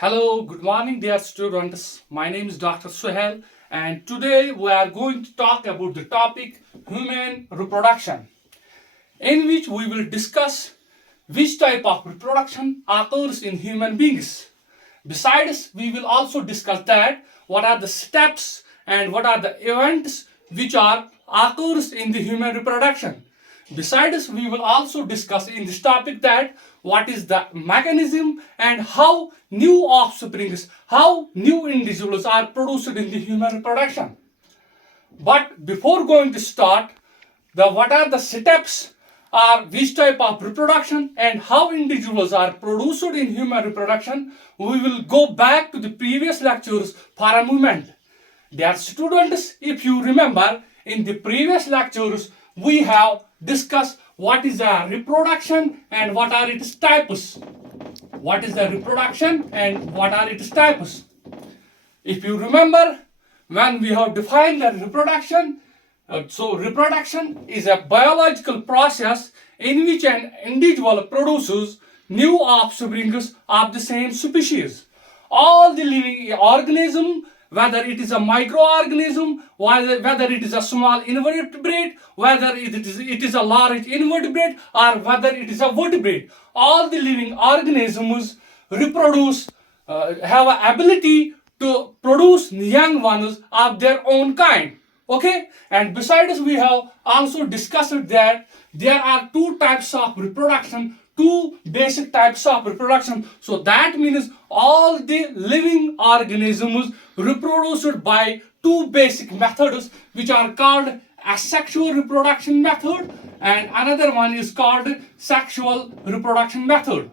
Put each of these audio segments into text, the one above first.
Hello, good morning, dear students. My name is Dr. Saheel, and today we are going to talk about the topic human reproduction, in which we will discuss which type of reproduction occurs in human beings. Besides, we will also discuss that what are the steps and what are the events which are occurs in the human reproduction. Besides, we will also discuss in this topic that what is the mechanism and how new offsprings, how new individuals are produced in the human reproduction. But before going to start, what are the steps or which type of reproduction and how individuals are produced in human reproduction, we will go back to the previous lectures for a moment. Dear students, if you remember, in the previous lectures, we have discussed what is a reproduction and what are its types. What is the reproduction and what are its types? If you remember, when we have defined the reproduction, reproduction is a biological process in which an individual produces new offsprings of the same species. All the living organism, whether it is a microorganism, whether it is a small invertebrate, whether it is a large invertebrate, or whether it is a vertebrate, all the living organisms reproduce, have an ability to produce young ones of their own kind. Okay, and besides, we have also discussed that there are two types of reproduction, two basic types of reproduction. So that means all the living organisms reproduced by two basic methods, which are called asexual reproduction method and another one is called sexual reproduction method.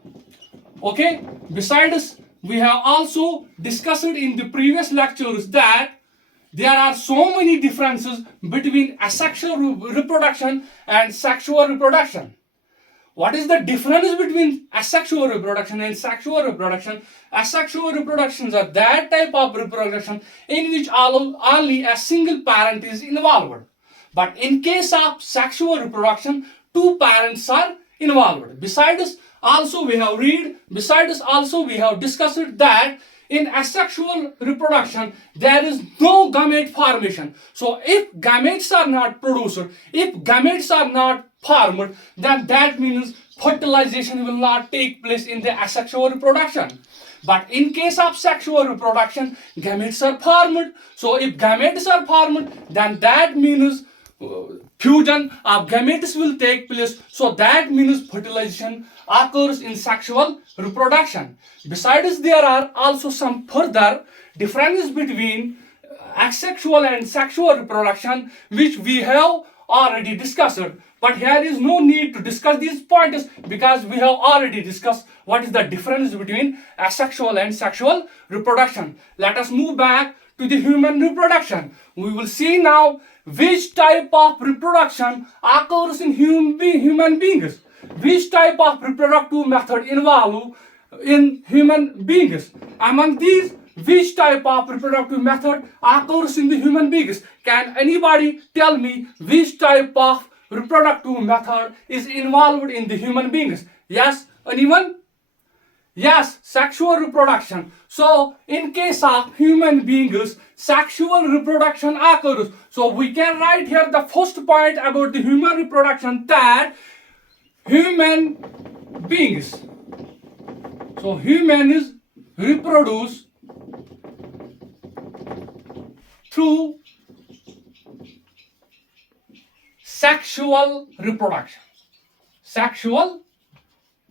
Okay, besides, we have also discussed in the previous lectures that there are so many differences between asexual reproduction and sexual reproduction. What is the difference between asexual reproduction and sexual reproduction? Asexual reproductions are that type of reproduction in which only a single parent is involved. But in case of sexual reproduction, two parents are involved. Besides, also we have discussed that in asexual reproduction, there is no gamete formation. So if gametes are not produced, if gametes are not formed, then that means fertilization will not take place in the asexual reproduction. But in case of sexual reproduction, gametes are formed. So if gametes are formed, then that means fusion of gametes will take place. So that means fertilization occurs in sexual reproduction. Besides, there are also some further differences between asexual and sexual reproduction, which we have already discussed. But here is no need to discuss these points because we have already discussed what is the difference between asexual and sexual reproduction. Let us move back to the human reproduction. We will see now which type of reproduction occurs in human beings. Which type of reproductive method involved in human beings? Among these, which type of reproductive method occurs in the human beings? Can anybody tell me which type of reproductive method is involved in the human beings? Yes, anyone? Yes, sexual reproduction. So, in case of human beings, sexual reproduction occurs. So, we can write here the first point about the human reproduction, that human beings. So, humans reproduce through sexual reproduction. Sexual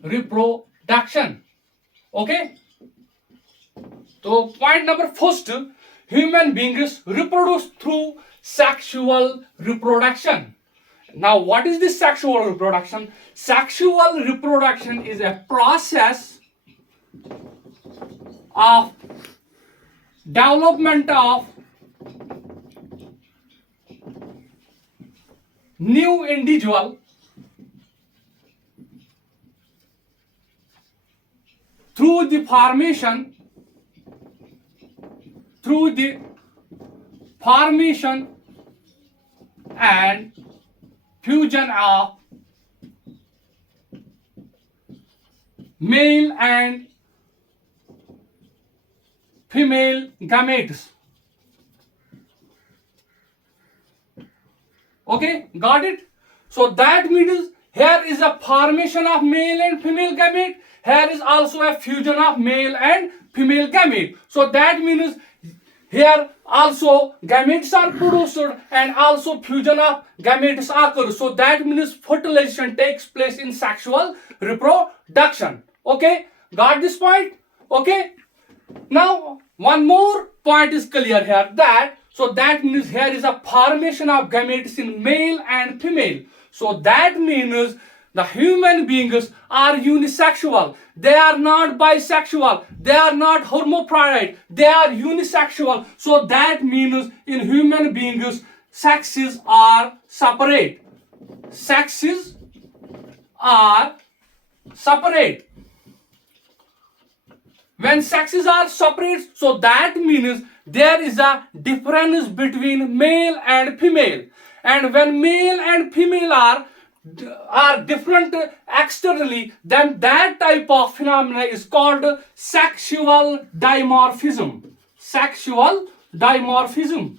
reproduction. Okay, so point number first, human beings reproduce through sexual reproduction. Now, what is this sexual reproduction? Sexual reproduction is a process of development of new individual through the formation and fusion of male and female gametes. Okay, got it? So that means here is a formation of male and female gamete. Here is also a fusion of male and female gamete. So that means here also gametes are produced and also fusion of gametes occurs. So that means fertilization takes place in sexual reproduction. Okay, got this point? Okay. Now one more point is clear here, that so that means here is a formation of gametes in male and female. So that means the human beings are unisexual. They are not bisexual. They are not hermaphrodite. They are unisexual. So that means in human beings sexes are separate. Sexes are separate. When sexes are separate, so that means there is a difference between male and female. And when male and female are different externally, then that type of phenomena is called sexual dimorphism. Sexual dimorphism.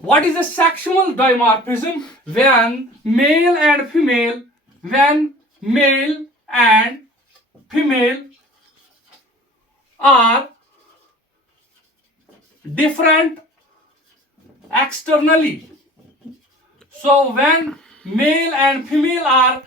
What is a sexual dimorphism? When male and female are different externally. So when male and female are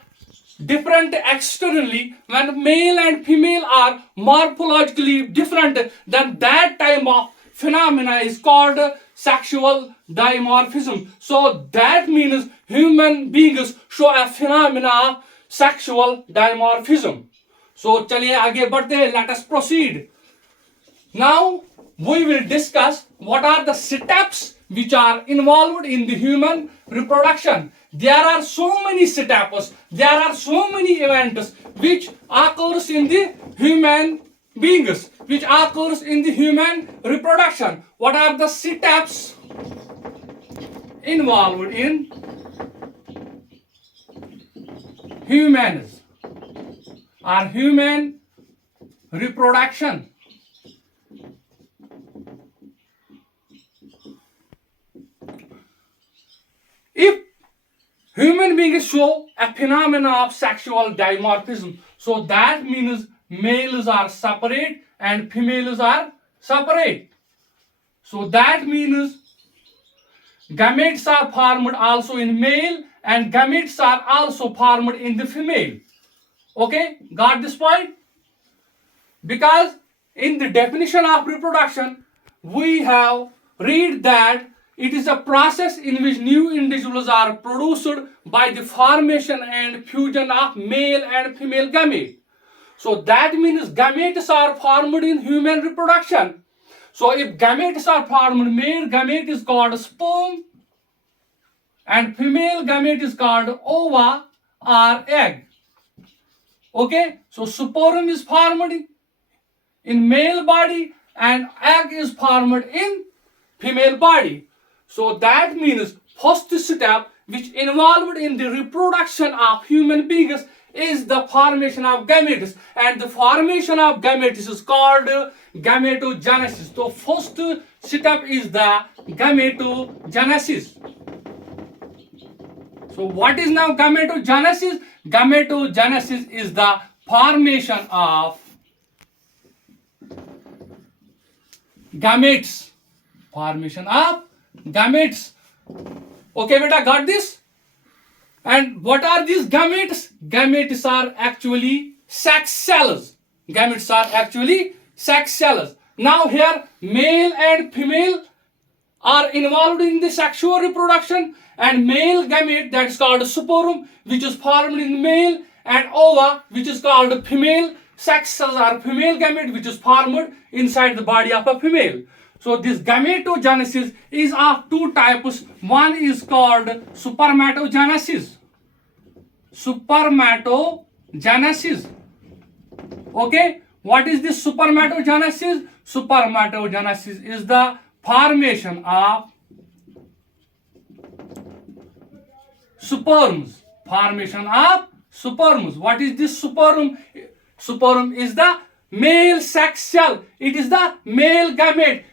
different externally, when male and female are morphologically different, then that type of phenomena is called sexual dimorphism. So that means human beings show a phenomena of sexual dimorphism. So चलिए आगे बढ़ते हैं. Let us proceed. Now we will discuss what are the steps which are involved in the human reproduction. There are so many steps, there are so many events which occurs in the human beings, which occurs in the human reproduction. What are the steps involved in humans or human reproduction? If human beings show a phenomena of sexual dimorphism, so that means males are separate and females are separate. So that means gametes are formed also in male and gametes are also formed in the female. Okay, got this point? Because in the definition of reproduction, we have read that it is a process in which new individuals are produced by the formation and fusion of male and female gamete. So that means gametes are formed in human reproduction. So if gametes are formed, male gamete is called sperm and female gamete is called ova or egg. Okay, so sperm is formed in male body and egg is formed in female body. So that means first step which involved in the reproduction of human beings is the formation of gametes, and the formation of gametes is called gametogenesis. So first step is the gametogenesis. So what is now gametogenesis? Gametogenesis is the formation of gametes. Formation of gametes. Okay, beta, got this? And what are these gametes? Gametes are actually sex cells. Gametes are actually sex cells. Now here male and female are involved in the sexual reproduction, and male gamete, that is called sperm, which is formed in male, and ova, which is called female sex cells or female gamete, which is formed inside the body of a female. So this gametogenesis is of two types. One is called spermatogenesis. Spermatogenesis. Okay, what is this spermatogenesis? Spermatogenesis is the formation of sperms. Formation of sperms. What is this sperm? Sperm is the male sex cell. It is the male gamete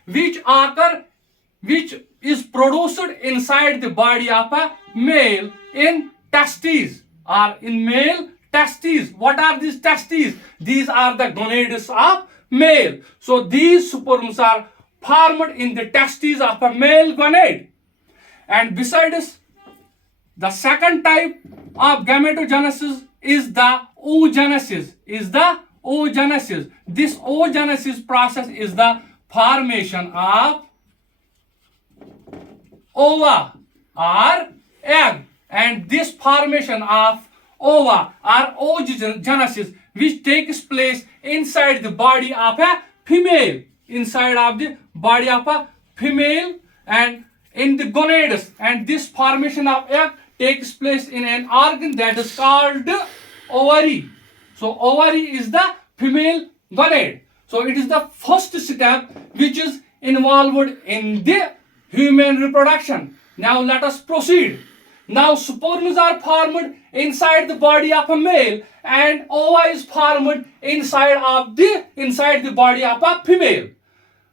which is produced inside the body of a male in testes or in male testes. What are these testes? These are the gonads of male. So these sperms are formed in the testes of a male gonad. And besides, the second type of gametogenesis is the oogenesis. This oogenesis process is the formation of ova or egg, and this formation of ova or oogenesis which takes place inside the body of a female, and in the gonads, and this formation of egg takes place in an organ that is called ovary. So ovary is the female gonad. So it is the first step which is involved in the human reproduction. Now let us proceed. Now sperms are formed inside the body of a male, and ova is formed inside the body of a female.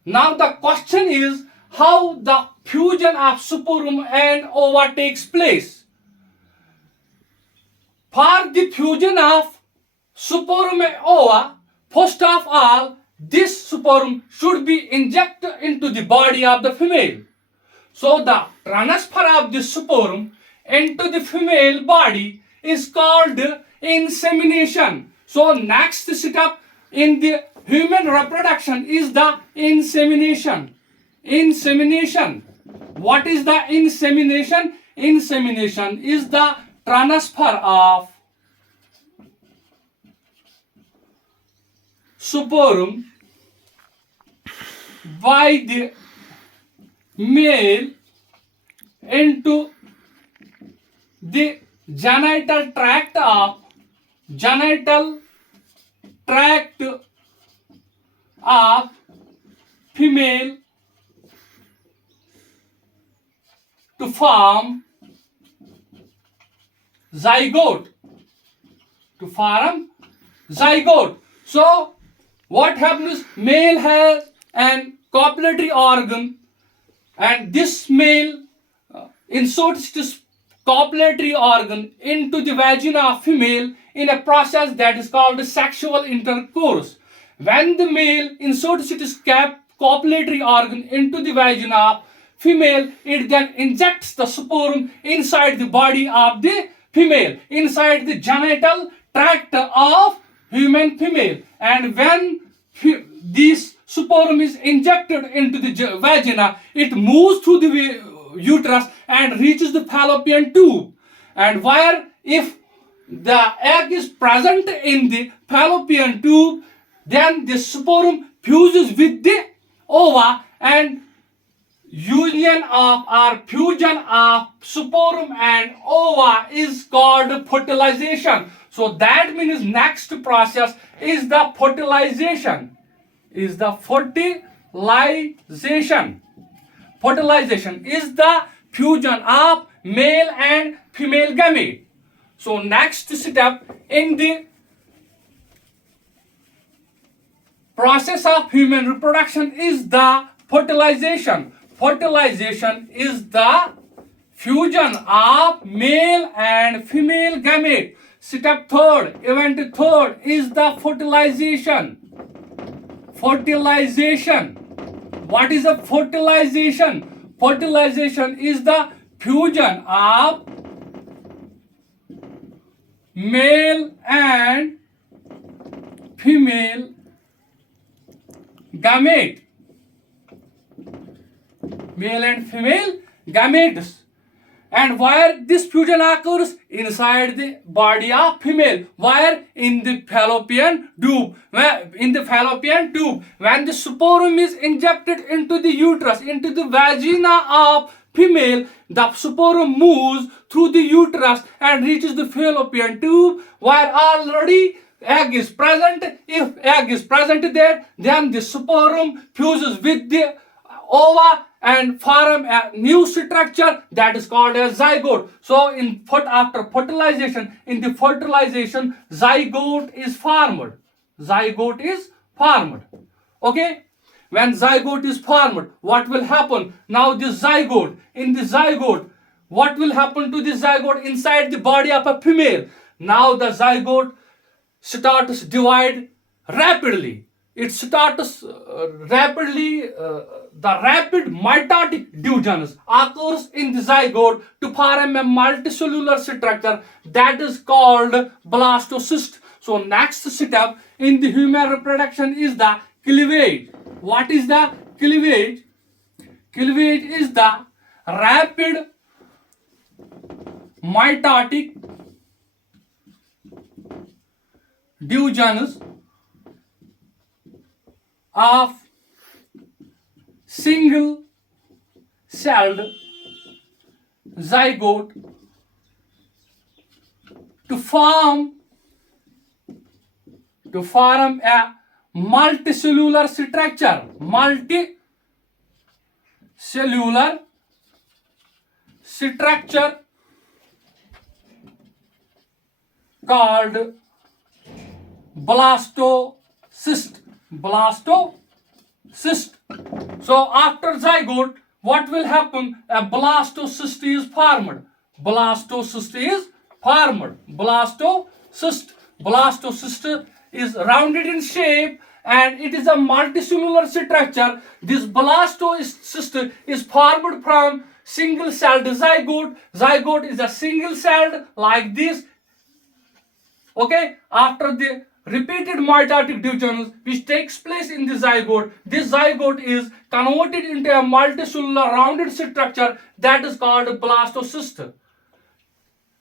Now the question is how the fusion of sperm and ova takes place. For the fusion of sperm and ova, first of all, this sperm should be injected into the body of the female. So the transfer of the sperm into the female body is called insemination. So next step in the human reproduction is the insemination. What is the insemination? Insemination is the transfer of sperm by the male into the genital tract of female to form zygote. So what happens? Male has an copulatory organ, and this male inserts this copulatory organ into the vagina of female in a process that is called sexual intercourse. When the male inserts its copulatory organ into the vagina of female, it then injects the sperm inside the body of the female, inside the genital tract of human female. And when this sperm is injected into the vagina, it moves through the uterus and reaches the fallopian tube. And where if the egg is present in the fallopian tube, then the sperm fuses with the ova, and fusion of sperm and ova is called fertilization. So that means next process is the fertilization. Fertilization is the fusion of male and female gamete. So next step in the process of human reproduction is the fertilization. Fertilization is the fusion of male and female gamete. Event third is the fertilization. What is a fertilization? Fertilization is the fusion of male and female gamete. And where this fusion occurs? Inside the body of female. Where? In the fallopian tube. When the sperm is injected into the uterus, into the vagina of female, the sperm moves through the uterus and reaches the fallopian tube, where already egg is present. If egg is present there, then the sperm fuses with the ova and form a new structure that is called as zygote. So after fertilization, zygote is formed. formed. Okay, when zygote is formed, what will happen? Now this zygote, in the zygote, what will happen to the zygote inside the body of a female? Now the zygote starts divide rapidly. It starts rapidly, the rapid mitotic divisions occurs in the zygote to form a multicellular structure that is called blastocyst. So next step in the human reproduction is the cleavage. What is the cleavage? Cleavage is the rapid mitotic divisions of single celled zygote to form a multicellular structure. Multicellular structure called blastocyst. So after zygote, what will happen? A blastocyst is formed. Blastocyst is rounded in shape and it is a multicellular structure. This blastocyst is formed from single celled zygote. Zygote is a single celled like this. Okay, after the repeated mitotic divisions which takes place in the zygote, this zygote is converted into a multicellular rounded structure that is called blastocyst.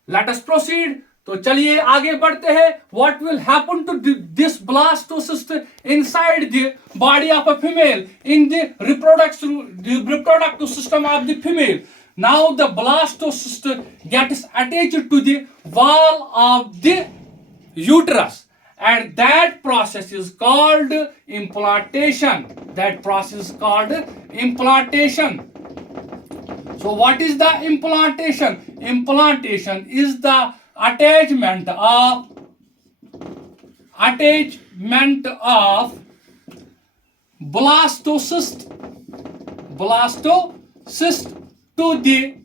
Let us proceed. तो चलिए आगे बढ़ते हैं. What will happen to this blastocyst inside the body of a female in the reproductive system of the female? Now the blastocyst gets attached to the wall of the uterus, and that process is called implantation. So what is the implantation? Implantation is the attachment of blastocyst to the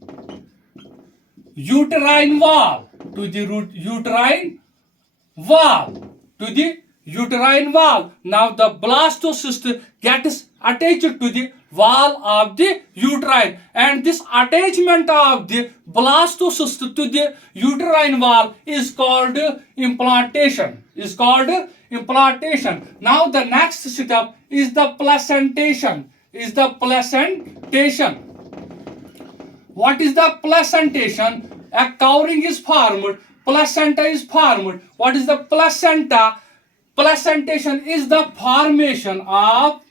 uterine wall. Now the blastocyst gets attached to the wall of the uterine, and this attachment of the blastocyst to the uterine wall is called implantation. Now the next step is the placentation. What is the placentation? A covering is formed. Placenta is formed. What is the placenta? Placentation is the formation of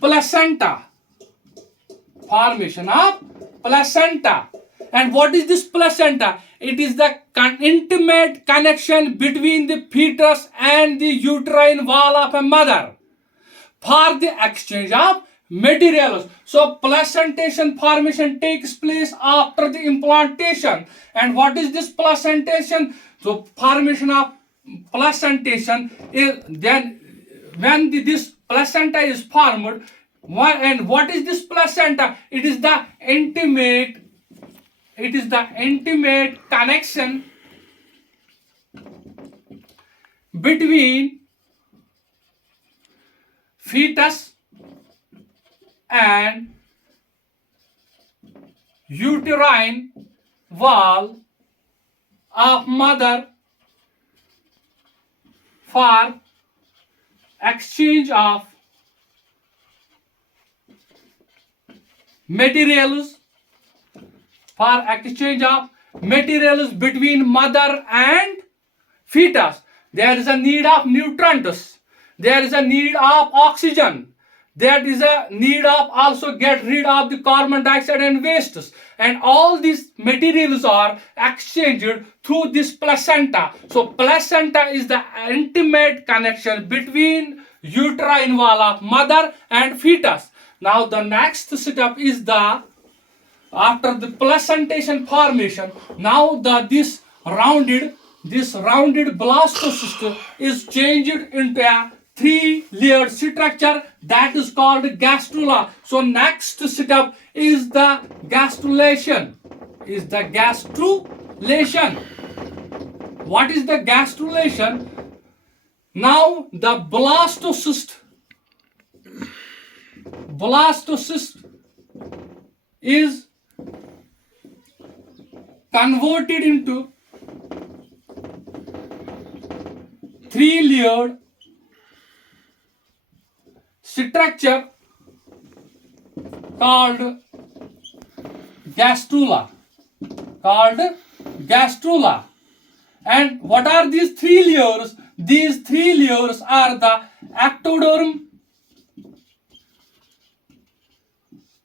placenta. And what is this placenta? It is the intimate connection between the fetus and the uterine wall of a mother for the exchange of materials. So placentation formation takes place after the implantation. And what is this placentation? So formation of placentation is then when this placenta is formed. And what is this placenta? It is the intimate connection between fetus and uterine wall of mother for exchange of materials between mother and fetus. There is a need of nutrients. There is a need of oxygen. There is a need of also get rid of the carbon dioxide and wastes. And all these materials are exchanged through this placenta. So placenta is the intimate connection between uterine wall of mother and fetus. Now the next step is after the placentation formation, now this rounded this rounded blastocyst is changed into a three-layered structure that is called gastrula. So next step is the gastrulation. What is the gastrulation? Now the blastocyst is converted into three-layered structure called gastrula. And what are these three layers? These three layers are the ectoderm,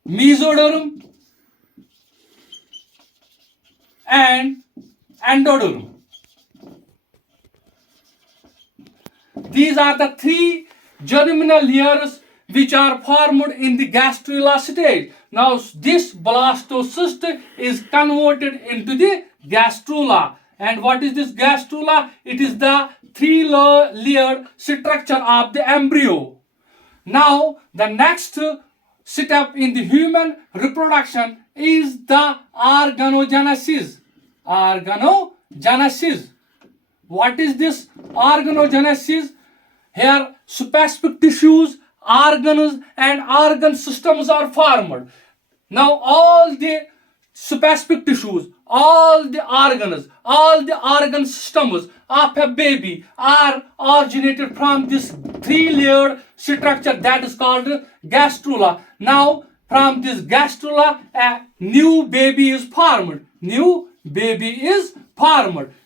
mesoderm, and endoderm. These are the three germinal layers which are formed in the gastrula stage. Now this blastocyst is converted into the gastrula. And what is this gastrula? It is the three-layered structure of the embryo. Now the next step in the human reproduction is the organogenesis. What is this organogenesis? Here specific tissues, organs and organ systems are formed. Now all the specific tissues, all the organs, all the organ systems of a baby are originated from this three-layered structure that is called gastrula. Now from this gastrula a new baby is formed.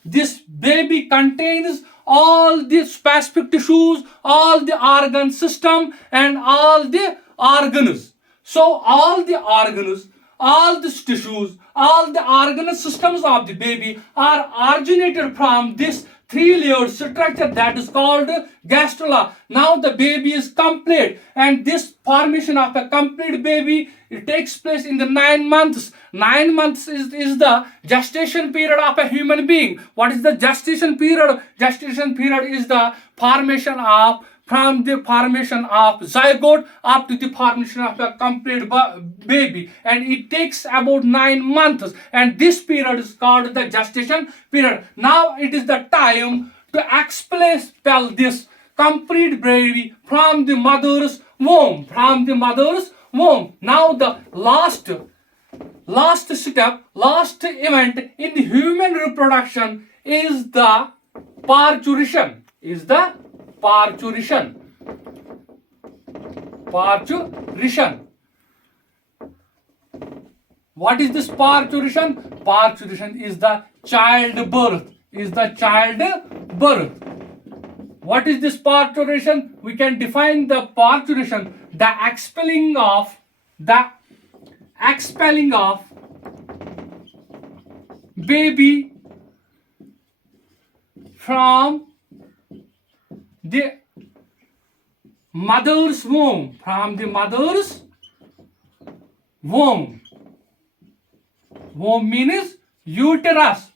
This baby contains all the specific tissues, all the organ system and all the organs. So all the organs, all the tissues, all the organ systems of the baby are originated from this three-layered structure that is called gastrula. Now the baby is complete, and this formation of a complete baby, it takes place in the 9 months. 9 months is the gestation period of a human being. What is the gestation period? Gestation period is the formation of from the formation of zygote up to the formation of a complete baby, and it takes about 9 months, and this period is called the gestation period. Now it is the time to expel this complete baby from the mother's womb. Now the last step, last event in the human reproduction is the parturition. What is this parturition? Parturition is the childbirth. What is this parturition? We can define the parturition: the expelling of baby from the mother's womb. Womb means uterus.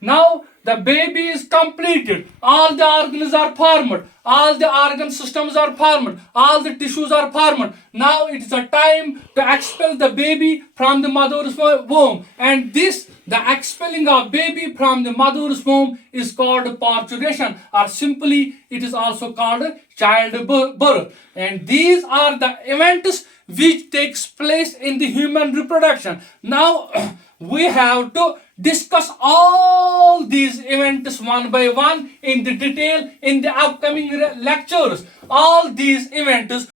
Now the baby is completed. All the organs are formed. All the organ systems are formed. All the tissues are formed. Now it is a time to expel the baby from the mother's womb. And the expelling of baby from the mother's womb is called parturition, or simply it is also called childbirth. And these are the events which takes place in the human reproduction. Now we have to discuss all these events one by one in the detail in the upcoming lectures. All these events